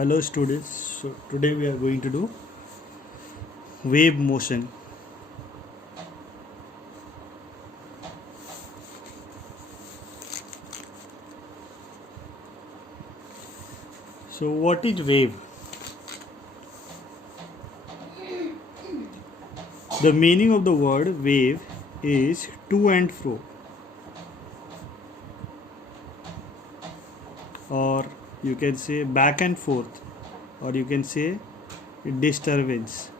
Hello students, so today we are going to do wave motion. So what is wave? The meaning of the word wave is to and fro, or you can say back and forth, or you can say disturbance.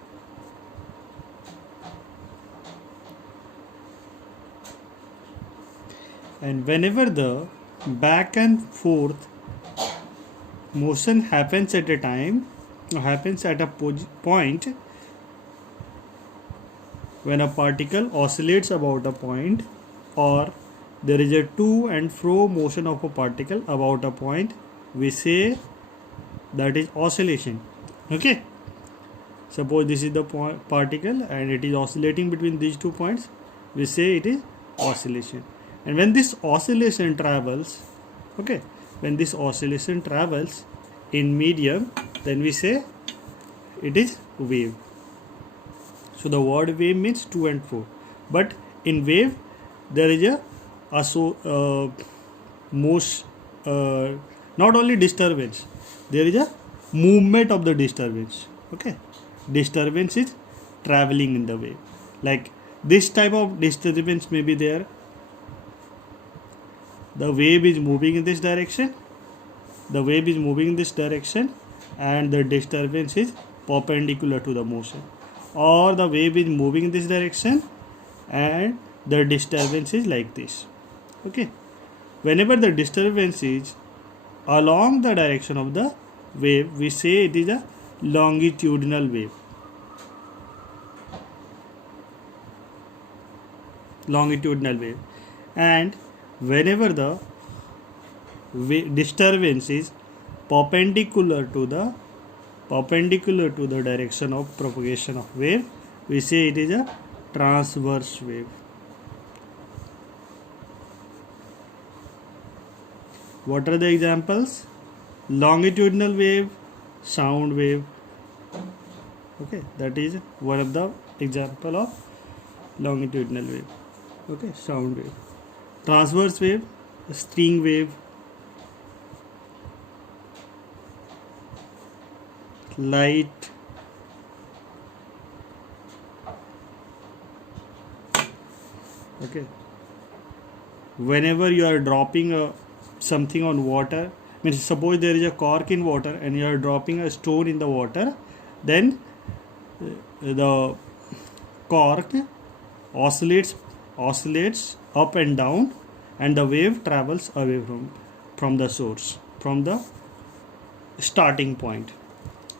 And whenever the back and forth motion happens at a time, or happens at a point, when a particle oscillates about a point, or there is a to and fro motion of a particle about a point, we say that is oscillation. Okay, suppose this is the particle and it is oscillating between these 2 points, we say it is oscillation. And when this oscillation travels, okay, when this oscillation travels in medium, then we say it is wave. So the word wave means to and fro, but in wave there is not only disturbance, there is a movement of the disturbance. Okay, disturbance is traveling in the wave. Like this type of disturbance may be there. The wave is moving in this direction. The wave is moving in this direction, and the disturbance is perpendicular to the motion. Or the wave is moving in this direction and the disturbance is like this. Okay, whenever the disturbance is along the direction of the wave, we say it is a longitudinal wave. Longitudinal wave. And whenever the disturbance is perpendicular to the direction of propagation of wave, we say it is a transverse wave. What are the examples? Longitudinal wave, sound wave. Okay, that is one of the example of longitudinal wave. Okay, sound wave. Transverse wave, string wave, light, okay, whenever you are dropping something on water, means suppose there is a cork in water and you are dropping a stone in the water, then the cork oscillates up and down, and the wave travels away from the source, from the starting point.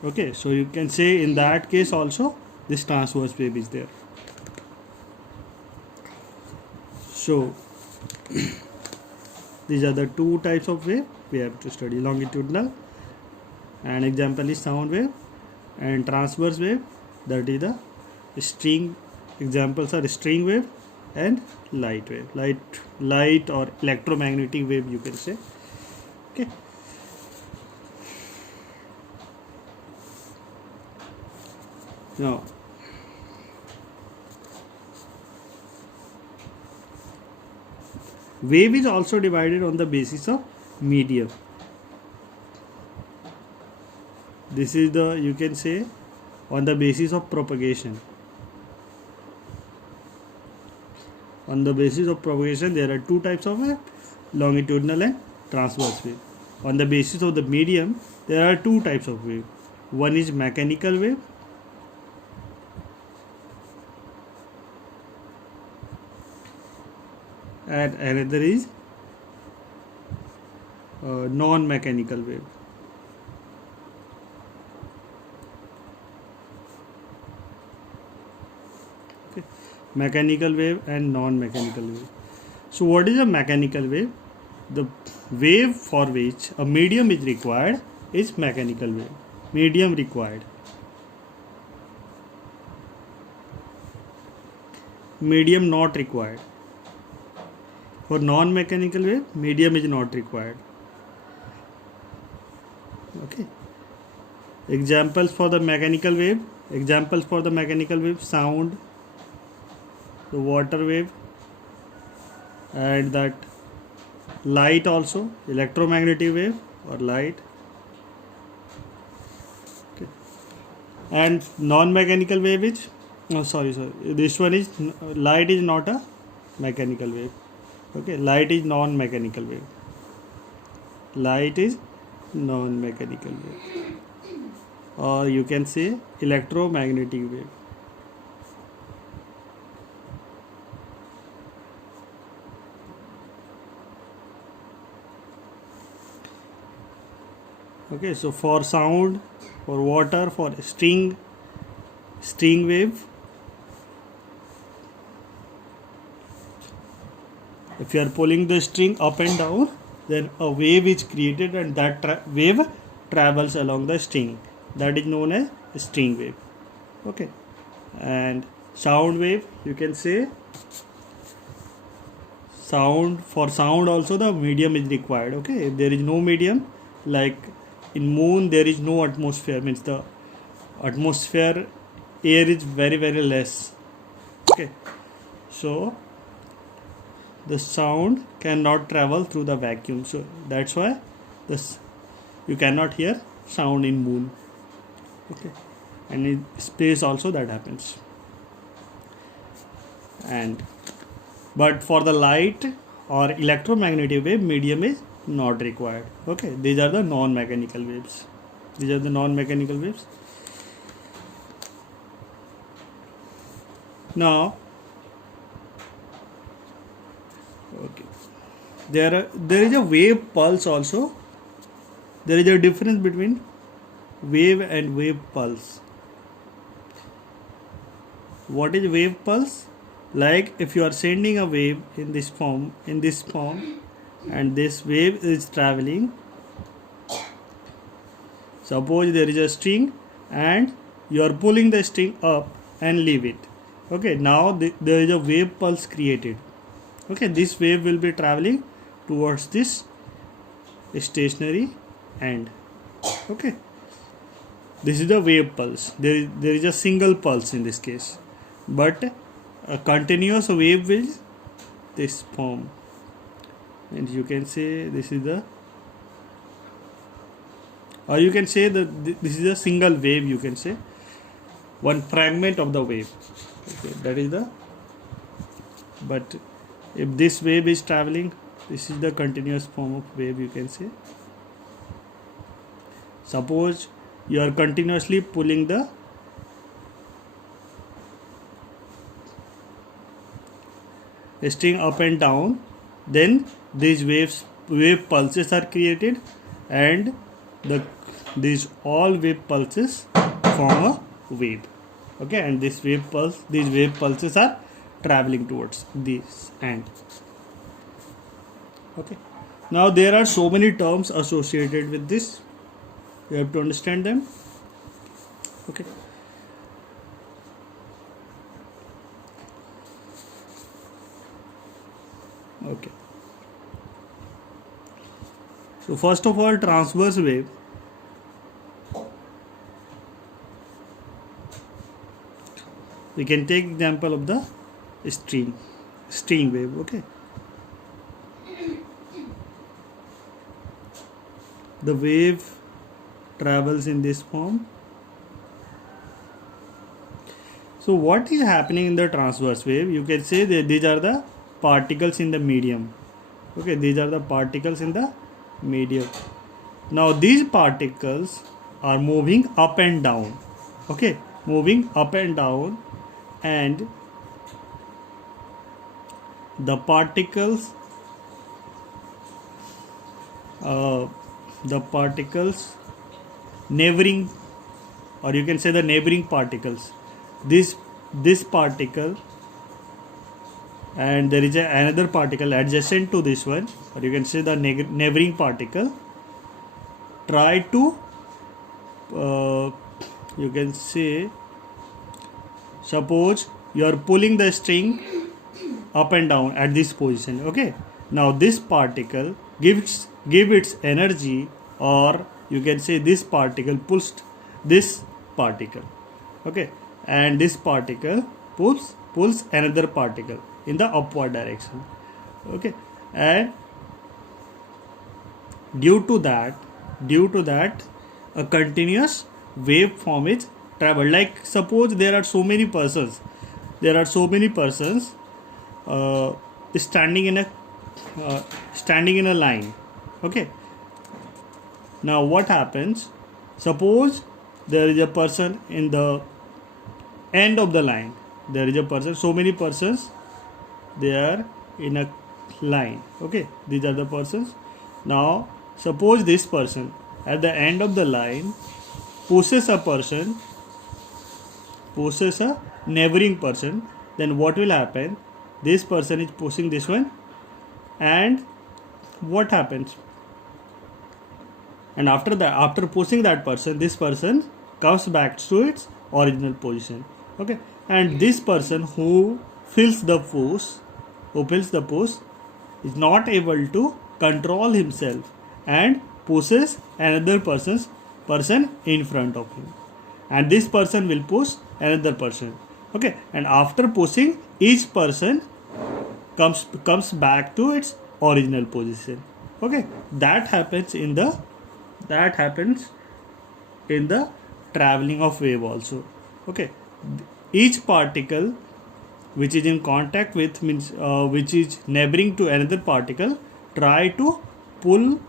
Okay, so you can say in that case also this transverse wave is there. So these are the two types of wave we have to study: longitudinal, and example is sound wave, and transverse wave, that is the string. Examples are string wave and light wave, light or electromagnetic wave, you can say. Okay, now wave is also divided on the basis of medium. This is the, you can say, on the basis of propagation. On the basis of propagation, there are two types of wave: longitudinal and transverse wave. On the basis of the medium, there are two types of wave. One is mechanical wave, and another is non-mechanical wave. Okay. Mechanical wave and non-mechanical wave. So what is a mechanical wave? The wave for which a medium is required is mechanical wave. Medium required. Medium not required. For non-mechanical wave, medium is not required. Okay. Examples for the mechanical wave. Examples for the mechanical wave: sound, the water wave, and that light also, electromagnetic wave or light. Okay. And non-mechanical wave is, oh sorry, this one is, light is not a mechanical wave. Okay, light is non-mechanical wave. Light is non-mechanical wave, or you can say electromagnetic wave. Okay, so for sound, for water, for string wave, if you are pulling the string up and down, then a wave is created, and that wave travels along the string. That is known as string wave. Okay, and sound wave, you can say sound, for sound also the medium is required. Okay, if there is no medium, like in moon there is no atmosphere, means the atmosphere air is very very less. Okay, so the sound cannot travel through the vacuum, so that's why this you cannot hear sound in moon. Okay, and in space also that happens. And but for the light or electromagnetic wave, medium is not required. Okay, these are the non-mechanical waves. These are the non-mechanical waves. Now, okay, there is a wave pulse also. There is a difference between wave and wave pulse. What is wave pulse? Like if you are sending a wave in this form, and this wave is traveling. Suppose there is a string and you are pulling the string up and leave it. Okay, now there is a wave pulse created. Okay, this wave will be traveling towards this stationary end. Okay, this is the wave pulse. There is a single pulse in this case, but a continuous wave will this form, and you can say this is the, or you can say that this is a single wave. You can say one fragment of the wave. Okay, that is the, but if this wave is traveling, this is the continuous form of wave, you can say. Suppose you are continuously pulling the string up and down, then these wave pulses are created, and these all wave pulses form a wave. Okay, and these wave pulses are traveling towards this end. Okay, now there are so many terms associated with this, you have to understand them. Okay, okay, so first of all, transverse wave. We can take example of the string wave. Okay, the wave travels in this form. So what is happening in the transverse wave? You can say that these are the particles in the medium. Okay, these are the particles in the medium. Now these particles are moving up and down. Okay, moving up and down, and the particles neighboring, or you can say the neighboring particles, this particle, and there is another particle adjacent to this one, or you can say the neighboring particle, try to you can say, suppose you are pulling the string up and down at this position. Okay, now this particle give its energy, or you can say this particle this particle. Okay, and this particle pulls another particle in the upward direction. Okay, and due to that a continuous waveform is traveled. Like suppose there are so many persons uh, standing in a line. Okay, now what happens, suppose there is a person in the end of the line. There is a person, so many persons, they are in a line. Okay, these are the persons. Now suppose this person at the end of the line pushes a neighboring person, then what will happen, this person is pushing this one, and what happens, and after pushing that person, this person comes back to its original position. Okay, and this person who fills the push is not able to control himself and pushes another person in front of him, and this person will push another person. Okay, and after pushing, each person comes back to its original position. Okay, that happens in the traveling of wave also. Okay, each particle which is in contact with, means which is neighboring to another particle, try to pull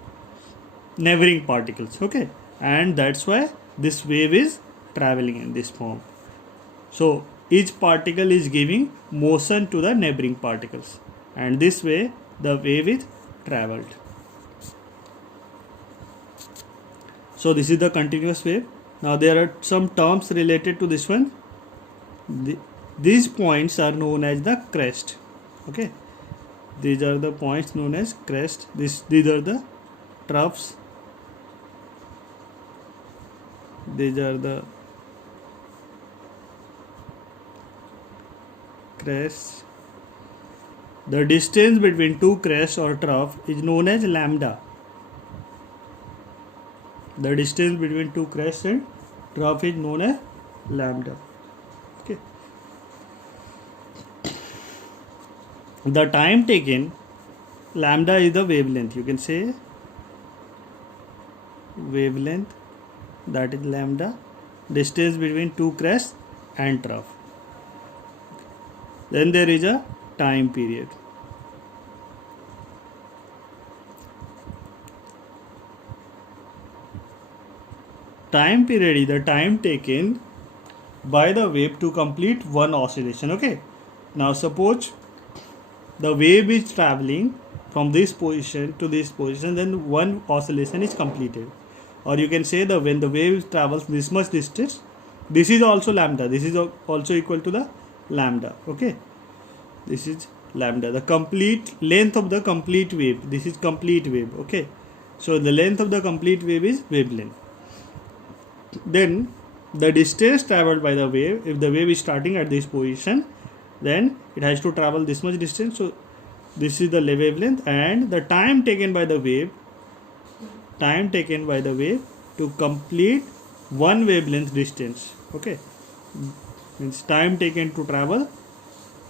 neighboring particles. Okay, and that's why this wave is traveling in this form. So each particle is giving motion to the neighboring particles, and this way the wave is traveled. So this is the continuous wave. Now there are some terms related to this one. These points are known as the crest. Okay, these are the points known as crest. These are the troughs. These are the crests. The distance between two crests or trough is known as lambda. The distance between two crests and trough is known as lambda. Okay. The time taken, lambda is the wavelength. You can say wavelength, that is lambda, distance between two crests and trough. Then there is a time period. Time period is the time taken by the wave to complete one oscillation. Okay, now suppose the wave is traveling from this position to this position, then one oscillation is completed. Or you can say when the wave travels this much distance, this is also lambda, this is also equal to the lambda. Okay, this is lambda, the complete length of the complete wave. This is complete wave. Okay, so the length of the complete wave is wavelength. Then the distance traveled by the wave, if the wave is starting at this position, then it has to travel this much distance. So this is the wavelength, and the time taken by the wave to complete one wavelength distance. Okay, means time taken to travel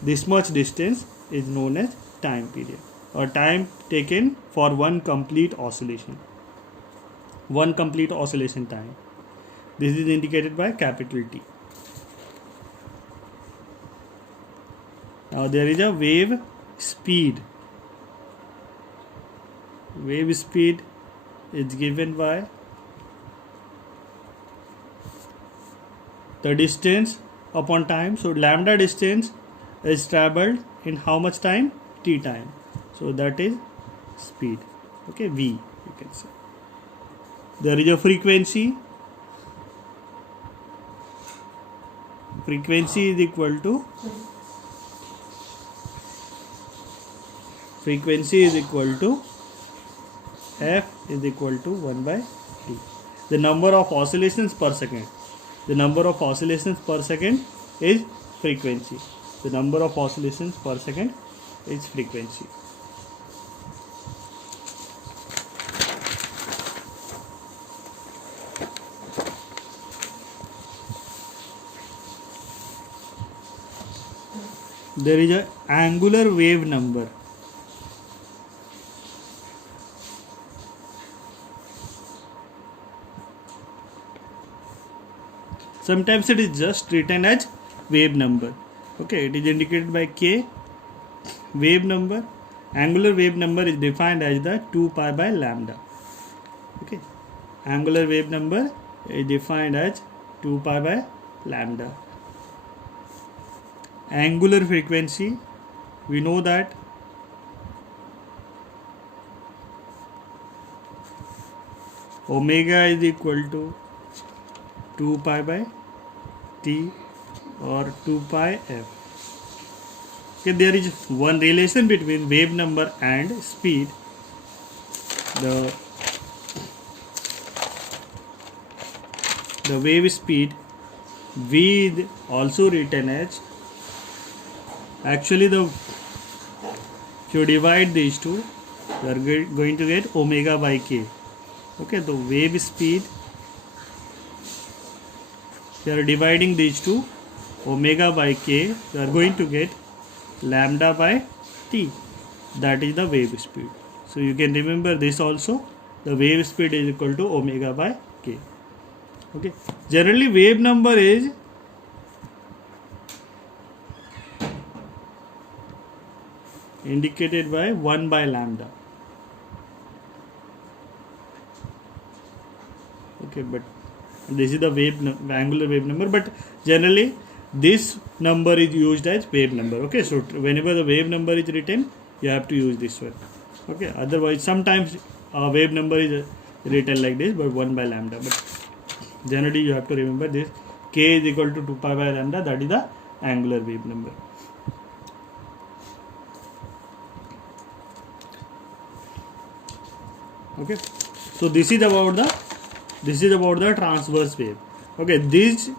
this much distance is known as time period, or time taken for one complete oscillation time. This is indicated by capital T. Now there is a wave speed. Wave speed is given by the distance upon time. So lambda distance is traveled in how much time? T time. So that is speed. Okay, V you can say. There is a frequency. Frequency is equal to F is equal to 1 by T. The number of oscillations per second. The number of oscillations per second is frequency. The number of oscillations per second is frequency. there is a angular wave number. Sometimes it is just written as wave number. Okay, it is indicated by k. Wave number, angular wave number is defined as the 2 pi by lambda. Okay, angular wave number is defined as 2 pi by lambda. Angular frequency, we know that omega is equal to 2 pi by t or 2 pi f. Okay, there is one relation between wave number and speed. The wave speed v is also written as, actually if you divide these two, you are going to get omega by k. Okay, the wave speed, you are dividing these two, omega by k, you are going to get lambda by t. That is the wave speed. So you can remember this also. The wave speed is equal to omega by k. Okay, generally wave number is indicated by 1 by lambda. Okay, but this is the angular wave number, but generally this number is used as wave number. Okay, so whenever the wave number is written, you have to use this one. Okay, otherwise sometimes wave number is written like this, but 1 by lambda, but generally you have to remember this. K is equal to 2 pi by lambda, that is the angular wave number. Okay, so this is about the transverse wave. Okay, these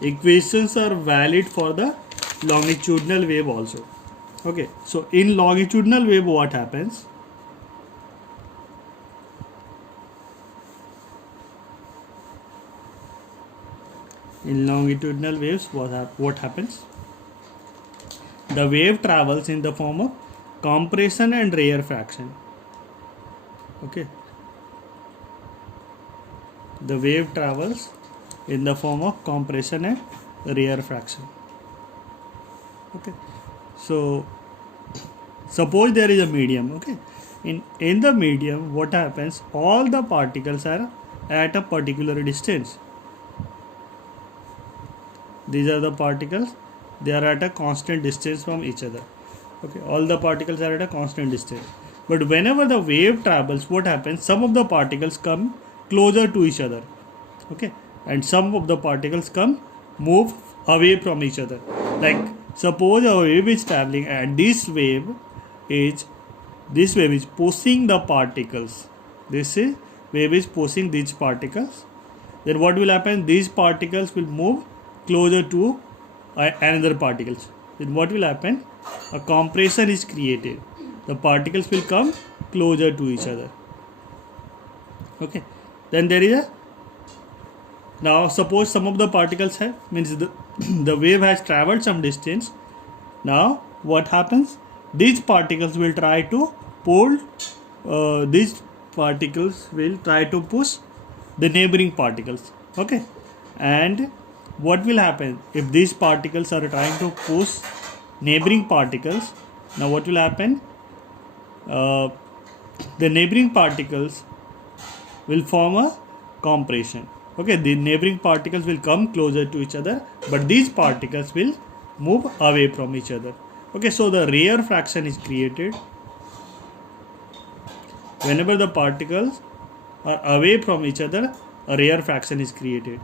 equations are valid for the longitudinal wave also. Okay, so in longitudinal wave what happens? In longitudinal waves what happens? The wave travels in the form of compression and rarefaction. Okay, the wave travels in the form of compression and rarefaction. Okay, so suppose there is a medium. Okay, in the medium what happens? All the particles are at a particular distance. These are the particles, they are at a constant distance from each other. Okay, all the particles are at a constant distance. But whenever the wave travels, what happens? Some of the particles come closer to each other. Okay, and some of the particles move away from each other. Like suppose a wave is traveling and this wave is pushing the particles. This wave is pushing these particles. Then what will happen? These particles will move closer to another particles. Then what will happen? A compression is created. The particles will come closer to each other. Okay, then there is now suppose some of the particles the wave has traveled some distance. Now what happens? These particles will try to pull, these particles will try to push the neighboring particles. Okay, and what will happen if these particles are trying to push neighboring particles? Now what will happen? The neighboring particles will form a compression. Okay, the neighboring particles will come closer to each other, but these particles will move away from each other. Okay, so the rarefaction is created whenever the particles are away from each other. A rarefaction is created.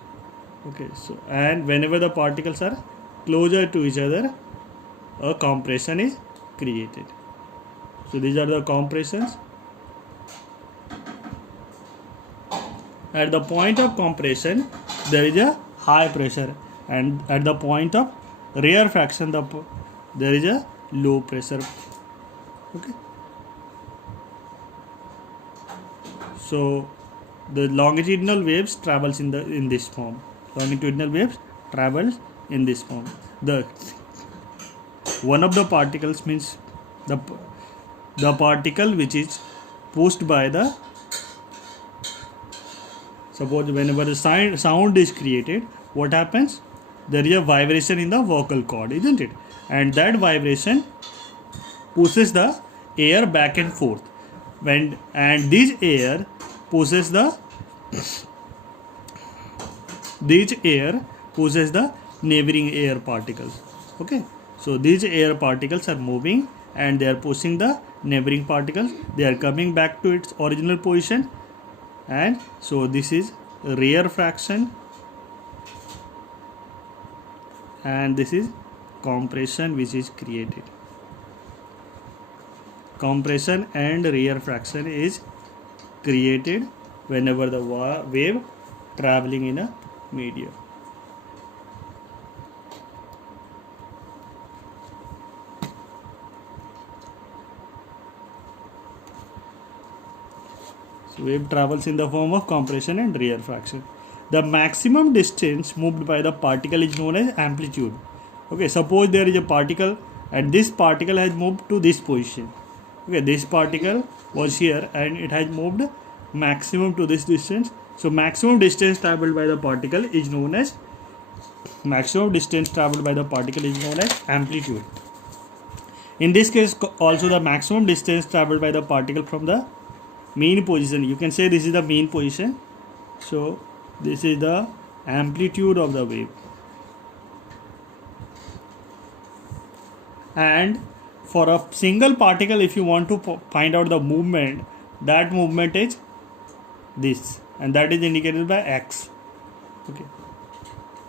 Okay, so and whenever the particles are closer to each other, a compression is created. So these are the compressions. At the point of compression, there is a high pressure, and at the point of rarefaction, there is a low pressure. Okay. So the longitudinal waves travels in this form. Longitudinal waves travels in this form. one of the particles means the particle which is pushed by the, suppose whenever the sound is created, what happens? There is a vibration in the vocal cord, isn't it? And that vibration pushes the air back and forth. And this air pushes the neighboring air particles. Okay, so these air particles are moving and they are pushing the neighboring particles. They are coming back to its original position, and so this is rarefaction, and this is compression which is created. Compression and rarefaction is created whenever the wave traveling in a medium. So wave travels in the form of compression and rarefaction. The maximum distance moved by the particle is known as amplitude. Okay, suppose there is a particle and this particle has moved to this position. Okay, this particle was here and it has moved maximum to this distance. So maximum distance traveled by the particle is known as amplitude. In this case also the maximum distance traveled by the particle from the mean position, you can say this is the mean position. So this is the amplitude of the wave. And for a single particle, if you want to find out the movement, that movement is this, and that is indicated by x. Okay,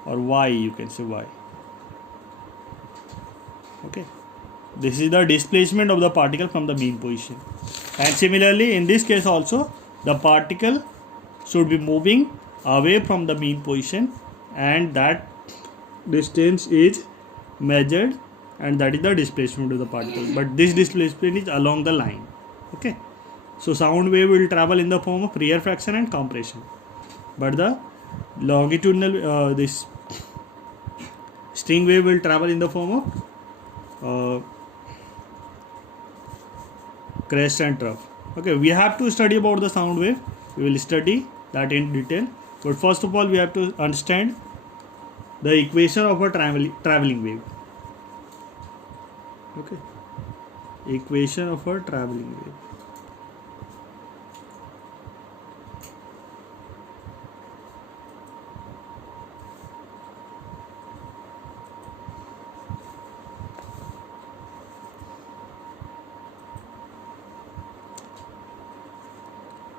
or y, you can say y. Okay, this is the displacement of the particle from the mean position. And similarly in this case also the particle should be moving away from the mean position, and that distance is measured, and that is the displacement of the particle. But this displacement is along the line. Okay, so sound wave will travel in the form of rarefaction and compression, but the longitudinal this string wave will travel in the form of crest and trough. Okay, we have to study about the sound wave. We will study that in detail, but first of all we have to understand the equation of a traveling wave. Okay, equation of a traveling wave.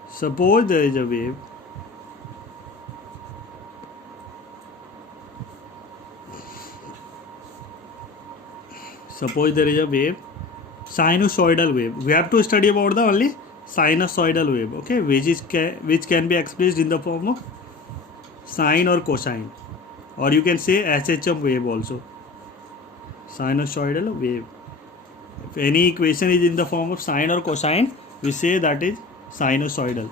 Suppose there is a wave sinusoidal wave. We have to study about the only sinusoidal wave, okay, which can be expressed in the form of sine or cosine, or you can say SHM wave also. Sinusoidal wave, if any equation is in the form of sine or cosine, we say that is sinusoidal.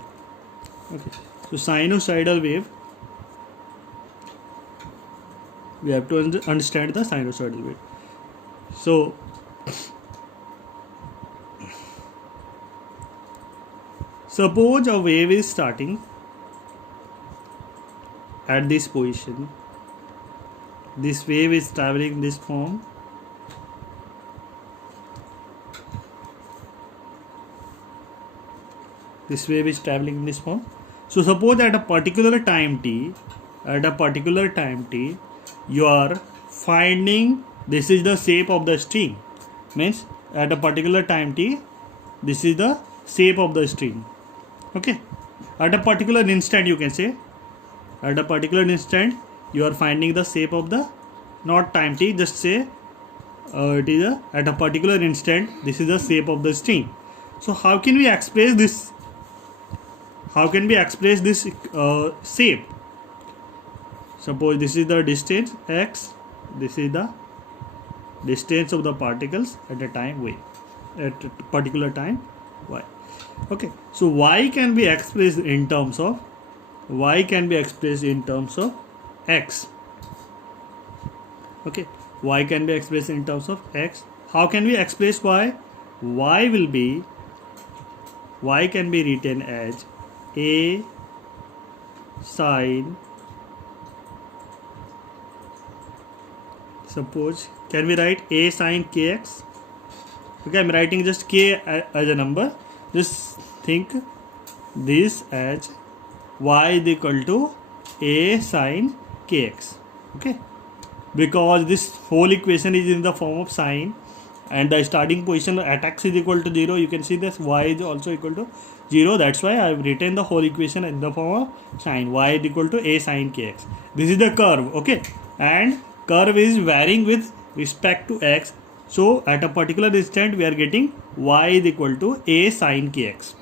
Okay, so sinusoidal wave, we have to understand the sinusoidal wave. So suppose a wave is starting at this position, this wave is traveling in this form, this wave is traveling in this form. So suppose at a particular time t, you are finding this is the shape of the string, means at a particular time t, this is the shape of the string. Okay, at a particular instant, you can say at a particular instant you are finding the shape of the, not time t, just say it is at a particular instant this is the shape of the string. So how can we express this? Shape? Suppose this is the distance x, this is the distance of the particles at a time y, at a particular time y. Okay, so y can be expressed in terms of x. Okay, y can be expressed in terms of x, how can we express y? Y will be, y can be written as a sine, suppose, can we write a sine kx? Okay, I'm writing just k as a number. Just think this as y is equal to a sine kx. Okay, because this whole equation is in the form of sine, and the starting position at x is equal to 0. You can see this y is also equal to 0. That's why I have written the whole equation in the form of sine. Y is equal to a sine kx. This is the curve. Okay, and curve is varying with respect to x. So at a particular distance we are getting y is equal to a sine kx.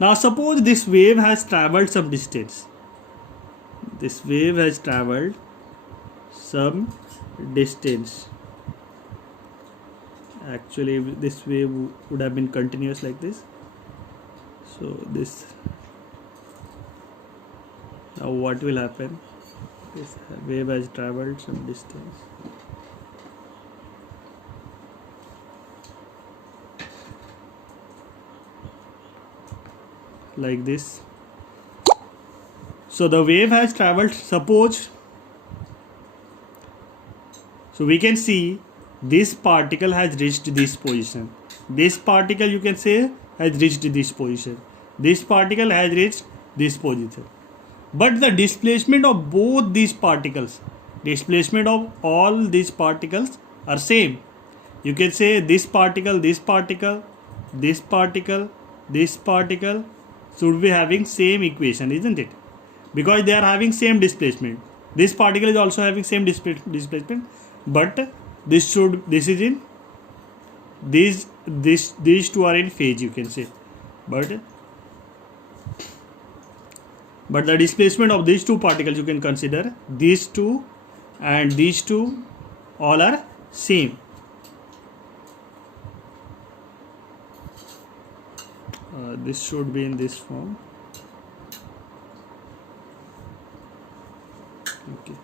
Now suppose this wave has travelled some distance. This wave has travelled some distance. Actually this wave would have been continuous like this. So this, now what will happen? This wave has travelled some distance. Like this. So the wave has travelled, suppose, so we can see this particle has reached this position. This particle, you can say, has reached this position. This particle has reached this position. But the displacement of both these particles, displacement of all these particles are same. You can say this particle, this particle, this particle, this particle should be having same equation, isn't it? Because they are having same displacement. This particle is also having same displacement, but this is in these two are in phase, you can say, but the displacement of these two particles, you can consider these two and these two all are same. This should be in this form. Okay.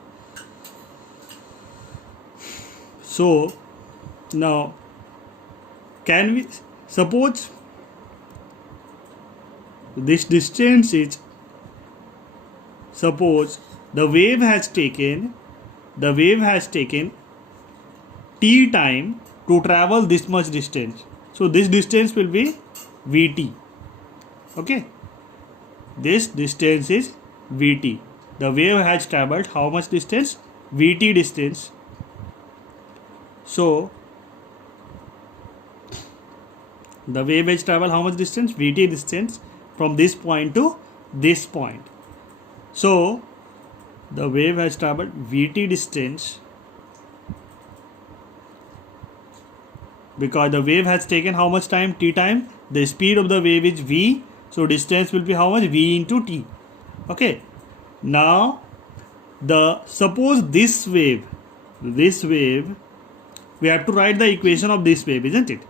So now can we suppose this distance is, suppose the wave has taken t time to travel this much distance. So this distance will be vt. Okay, this distance is vt. The wave has travelled how much distance? Vt distance. So the wave has travelled how much distance? Vt distance from this point to this point. So the wave has travelled Vt distance because the wave has taken how much time? T time. The speed of the wave is v. So distance will be how much? V into t. Okay. Now suppose this wave, we have to write the equation of this wave, isn't it?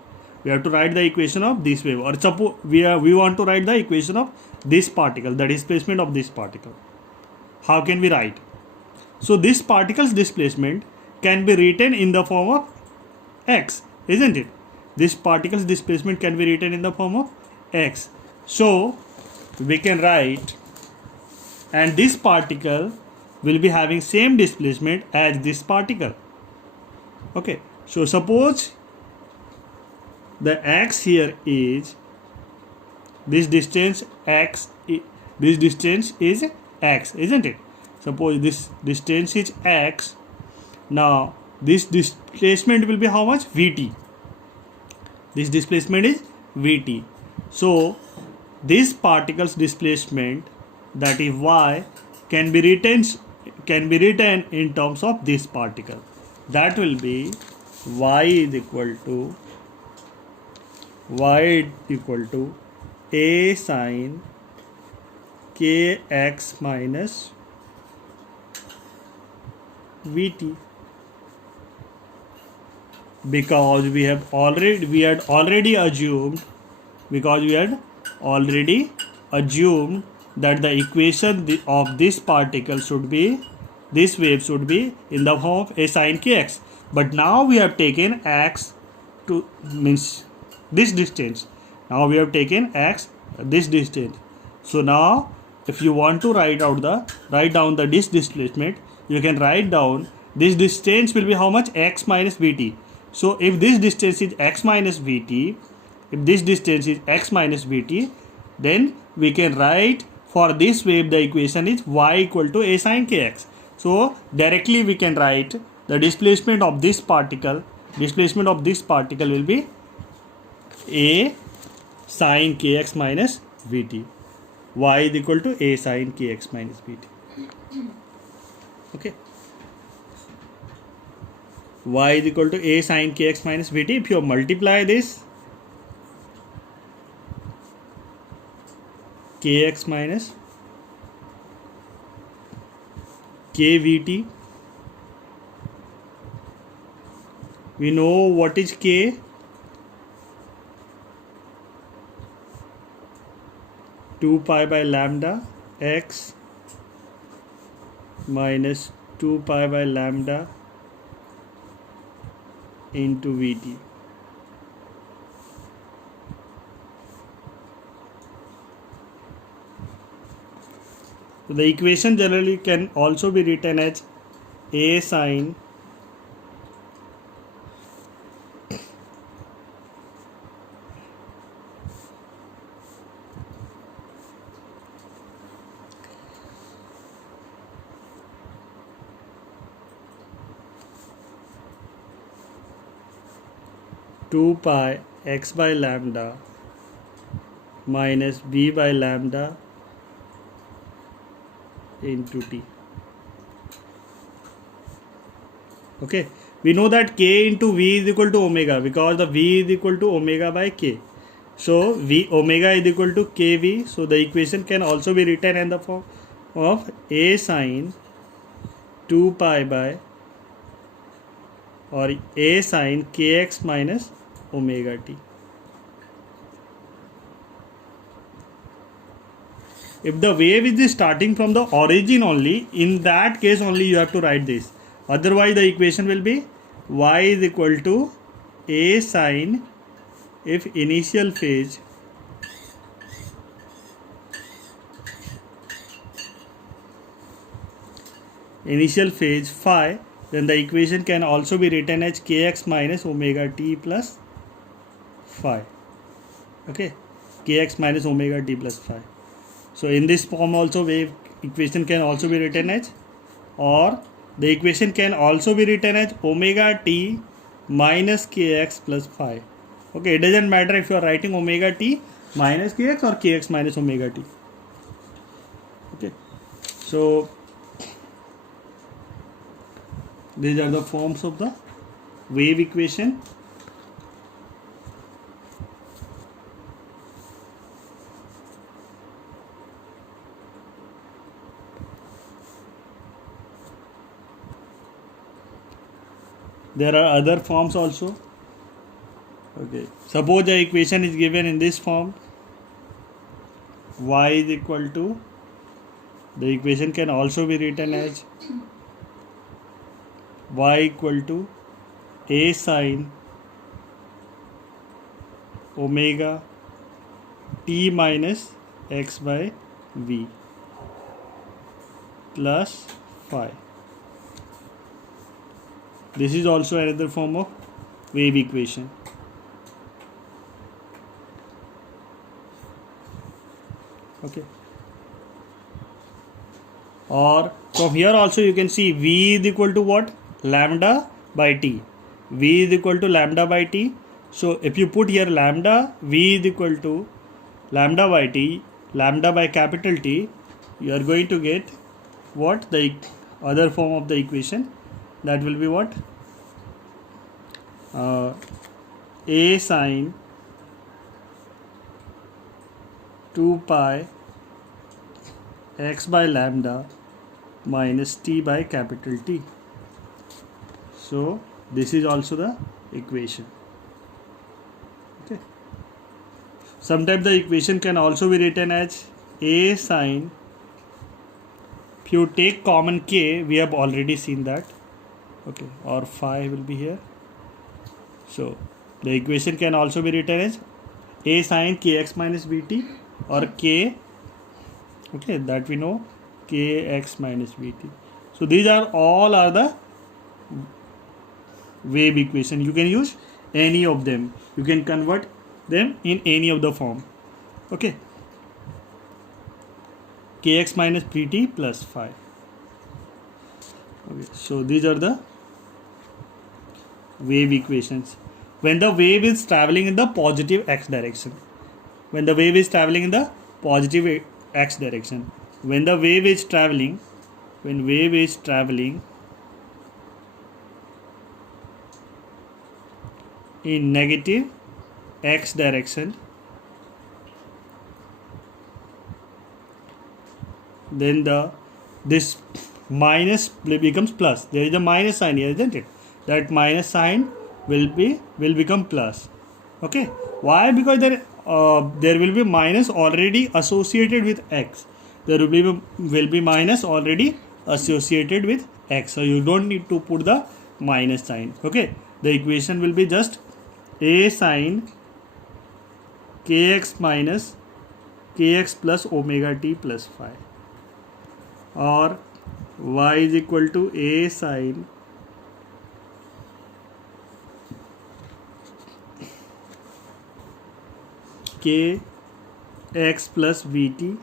We have to write the equation of this wave, or suppose we want to write the equation of this particle, the displacement of this particle. How can we write? So this particle's displacement can be written in the form of x, isn't it? This particle's displacement can be written in the form of x. So we can write, and this particle will be having same displacement as this particle. Okay, so suppose the x here is this distance x, this distance is x, isn't it? Suppose this distance is x. Now this displacement will be how much? Vt. This displacement is Vt. So this particle's displacement, that is y, can be written in terms of this particle. That will be y is equal to a sine kx minus Vt. Because we had already assumed that the equation of this particle should be, this wave should be in the form of a sine kx. But now we have taken x to means this distance. Now we have taken x this distance. So now if you want to write down the this displacement, you can write down this distance will be how much? X minus vt. So if this distance is x minus vt, then we can write for this wave the equation is y equal to a sin kx. So directly we can write the displacement of this particle will be a sin kx minus vt. Y is equal to a sin kx minus vt. Okay. Y is equal to a sin kx minus vt. If you multiply this, kx minus kvt, we know what is k. Two pi by lambda x minus 2 pi by lambda into vt. So the equation generally can also be written as a sin 2 pi x by lambda minus b by lambda into t. Okay, we know that k into v is equal to omega because the v is equal to omega by k. So v omega is equal to kv. So the equation can also be written in the form of a sin 2 pi by or a sin kx minus omega t. If the wave is starting from the origin only, in that case only you have to write this. Otherwise the equation will be y is equal to a sin, if initial phase phi, then the equation can also be written as kx minus omega t plus phi. Okay, kx minus omega t plus phi. So in this form also wave equation can also be written as, or the equation can also be written as omega t minus kx plus phi. Okay, it doesn't matter if you are writing omega t minus kx or kx minus omega t. Okay, so these are the forms of the wave equation. There are other forms also. Okay, suppose the equation is given in this form, y is equal to, the equation can also be written as y equal to a sin omega t minus x by v plus phi. This is also another form of wave equation. Okay, or from here also you can see v is equal to what? Lambda by t. V is equal to lambda by t. So if you put here lambda, v is equal to lambda by t, lambda by capital T, you are going to get what? The other form of the equation, that will be what? A sin 2 pi x by lambda minus t by capital T. So this is also the equation. Okay, sometimes the equation can also be written as a sin, if you take common k, we have already seen that, Okay, or phi will be here. So the equation can also be written as a sine kx minus vt, or k, okay, that we know, kx minus vt. So these are all are the wave equation. You can use any of them, you can convert them in any of the form. Okay, kx minus pt plus phi. Okay, so these are the wave equations when the wave is traveling in the positive x direction. When the wave is traveling in the positive x direction. When the wave is traveling, when wave is traveling in negative x direction, then this minus becomes plus. There is a minus sign here, isn't it? That minus sign will become plus. Okay, why? Because there will be minus already associated with x. There will be minus already associated with x, so you don't need to put the minus sign. Okay, the equation will be just a sine kx minus kx plus omega t plus phi, or y is equal to a sine k x plus vt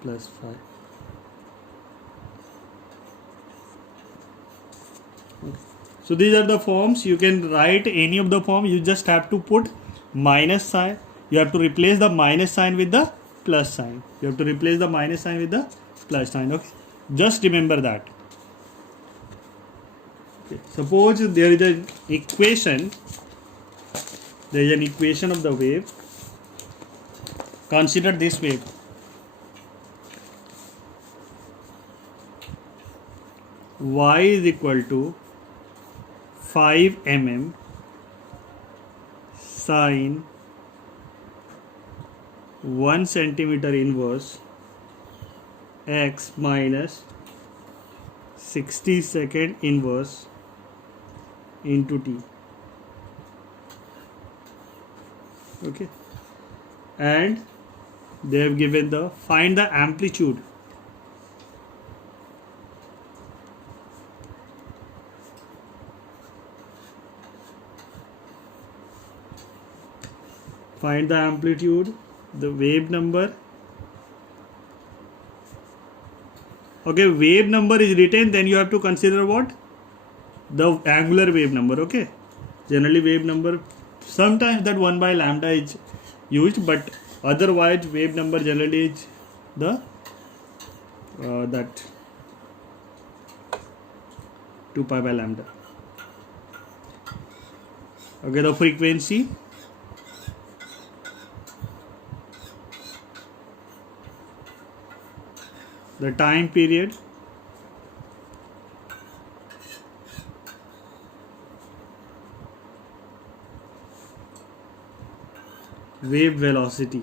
plus phi. So these are the forms. You can write any of the form. You just have to put minus sign. You have to replace the minus sign with the plus sign. You have to replace the minus sign with the plus sign. Okay, just remember that. Okay. Suppose there is an equation. There is an equation of the wave. Consider this wave. Y is equal to 5 mm sine 1 centimeter inverse x minus 60 second inverse into t. Okay, and they have given the find the amplitude. Find the amplitude, the wave number. Okay, wave number is written, then you have to consider what? The angular wave number. Okay, generally wave number, sometimes that 1 by lambda is used, but otherwise wave number generally is the that 2 pi by lambda. Okay, the frequency, the time period, wave velocity,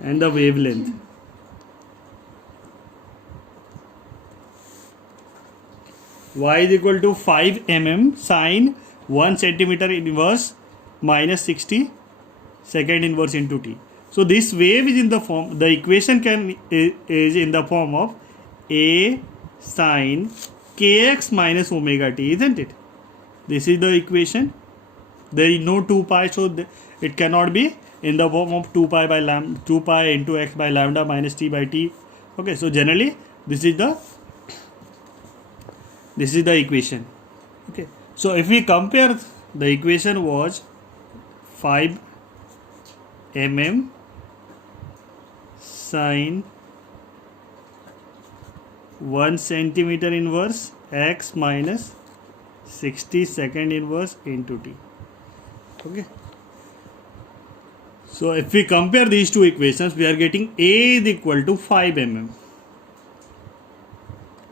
and the wavelength. Y is equal to 5 mm sine 1 centimeter inverse minus 60 second inverse into t. So this wave is in the form, the equation is in the form of a sine kx minus omega t, isn't it? This is the equation. There is no 2 pi, so it cannot be in the form of 2 pi by lambda, 2 pi into x by lambda minus t by t. Okay, so generally this is the equation. Okay, so if we compare, the equation was 5 mm sine 1 centimeter inverse x minus 60 second inverse into t. Okay, so if we compare these two equations, we are getting A is equal to 5 mm.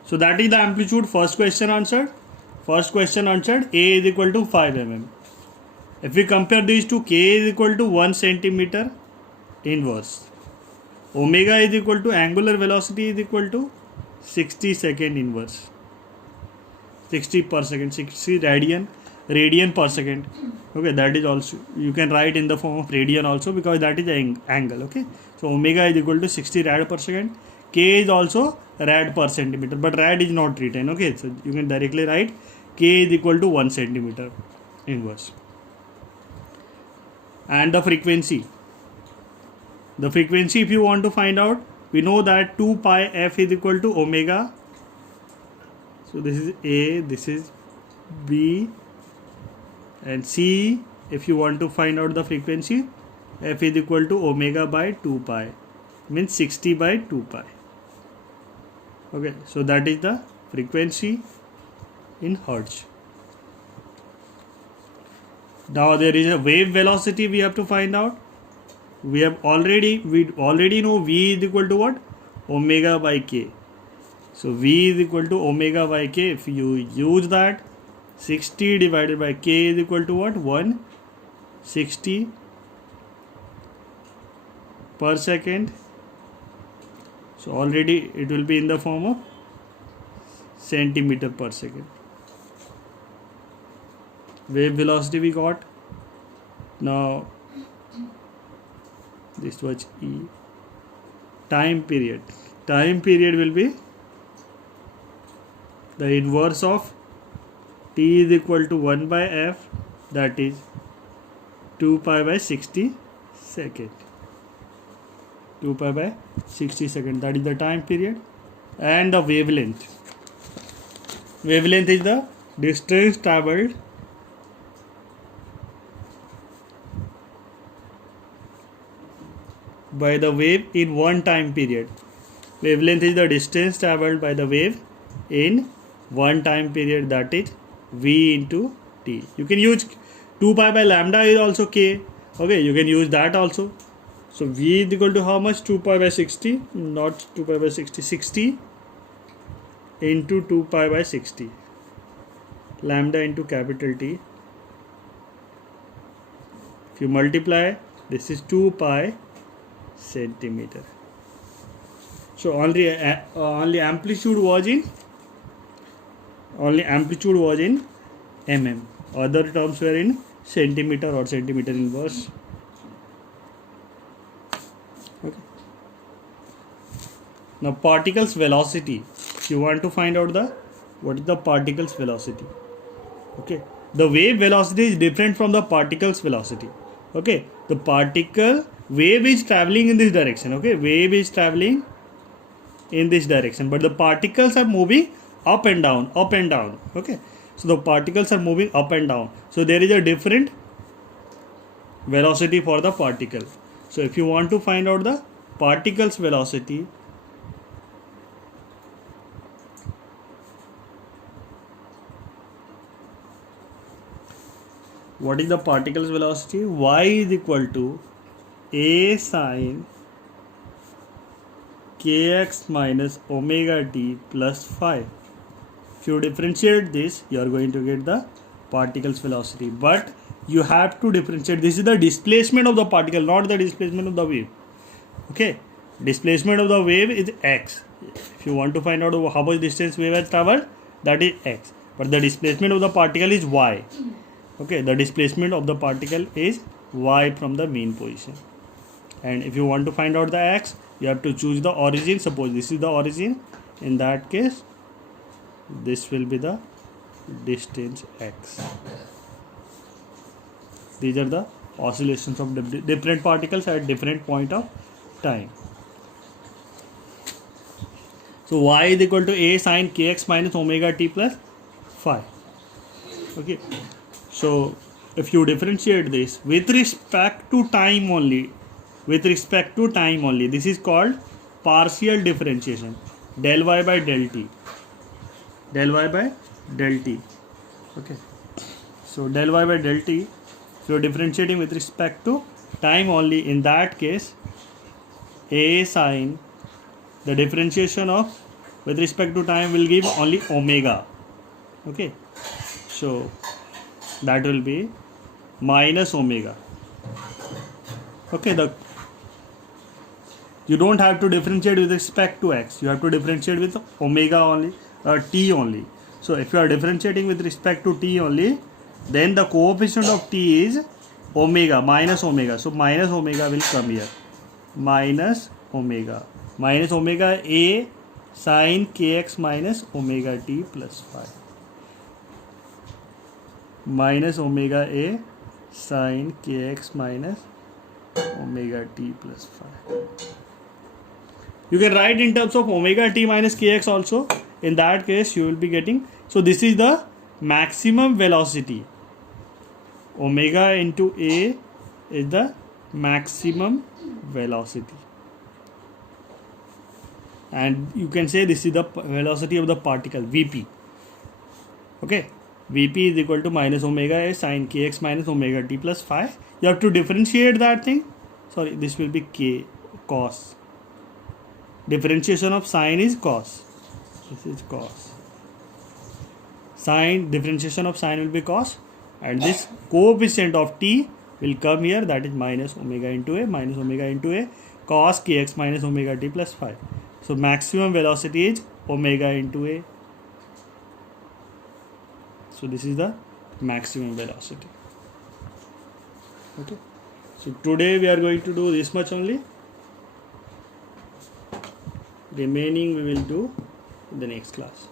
So that is the amplitude. First question answered. A is equal to 5 mm. If we compare these two, k is equal to 1 centimeter inverse. Omega is equal to angular velocity is equal to 60 second inverse. 60 per second, 60 radian per second. Okay, that is also, you can write in the form of radian also, because that is the angle. Okay, so omega is equal to 60 rad per second. K is also rad per centimeter, but rad is not written. Okay, so you can directly write k is equal to 1 centimeter inverse. And the frequency, if you want to find out, we know that 2 pi f is equal to omega. So this is A, this is B, and C. If you want to find out the frequency, f is equal to omega by 2 pi, means 60 by 2 pi. Okay, so that is the frequency in hertz. Now there is a wave velocity we have to find out. We already know v is equal to what? Omega by k. So v is equal to omega by k. If you use that, 60 divided by k is equal to what? 160 per second. So already it will be in the form of centimeter per second. Wave velocity we got. Now this was E. Time period will be the inverse of t is equal to 1 by f, that is 2 pi by 60 second. 2 pi by 60 second, that is the time period. And the wavelength is the distance traveled by the wave in one time period. Wavelength is the distance traveled by the wave in one time period, that is v into t. You can use 2 pi by lambda is also k. Okay, you can use that also. So v is equal to how much? 2 pi by 60, not 2 pi by 60, 60 into 2 pi by 60, lambda into capital T. If you multiply, this is 2 pi centimeter. So only amplitude was in mm. Other terms were in centimeter or centimeter inverse. Okay. Now particles velocity. If you want to find out what is the particles velocity. Okay. The wave velocity is different from the particles velocity. Okay. The wave is traveling in this direction. Okay. Wave is traveling in this direction, but the particles are moving up and down. Okay. So the particles are moving up and down. So there is a different velocity for the particle. So if you want to find out the particles velocity, what is the particles velocity? Y is equal to a sine kx minus omega t plus phi. If you differentiate this, you are going to get the particles velocity. But you have to differentiate. This is the displacement of the particle, not the displacement of the wave. Okay, displacement of the wave is x. If you want to find out how much distance wave has traveled, that is x. But the displacement of the particle is y. Okay, the displacement of the particle is y from the mean position. And if you want to find out the x, you have to choose the origin. Suppose this is the origin. In that case, this will be the distance x. These are the oscillations of different particles at different point of time. So y is equal to a sine kx minus omega t plus phi. Okay. So if you differentiate this with respect to time only, this is called partial differentiation. Del y by del t. Okay. So del y by del t, if you are differentiating with respect to time only, in that case, a sine, the differentiation of with respect to time will give only omega. Okay. So that will be minus omega. Okay, you don't have to differentiate with respect to x, you have to differentiate with omega only, t only. So if you are differentiating with respect to t only, then the coefficient of t is omega, minus omega. So minus omega will come here, minus omega a sin kx minus omega t plus phi, minus omega a sin kx minus omega t plus phi. You can write in terms of omega t minus kx also. In that case you will be getting, so this is the maximum velocity. Omega into a is the maximum velocity, and you can say this is the velocity of the particle, Vp. Okay, Vp is equal to minus omega a sin kx minus omega t plus phi. You have to differentiate that thing. Sorry, this will be k cos. Differentiation of sine is cos. This is cos. Sine, differentiation of sine will be cos, and this coefficient of t will come here, that is minus omega into a cos kx minus omega t plus phi. So maximum velocity is omega into a. So this is the maximum velocity. Okay. So today we are going to do this much only. Remaining we will do in the next class.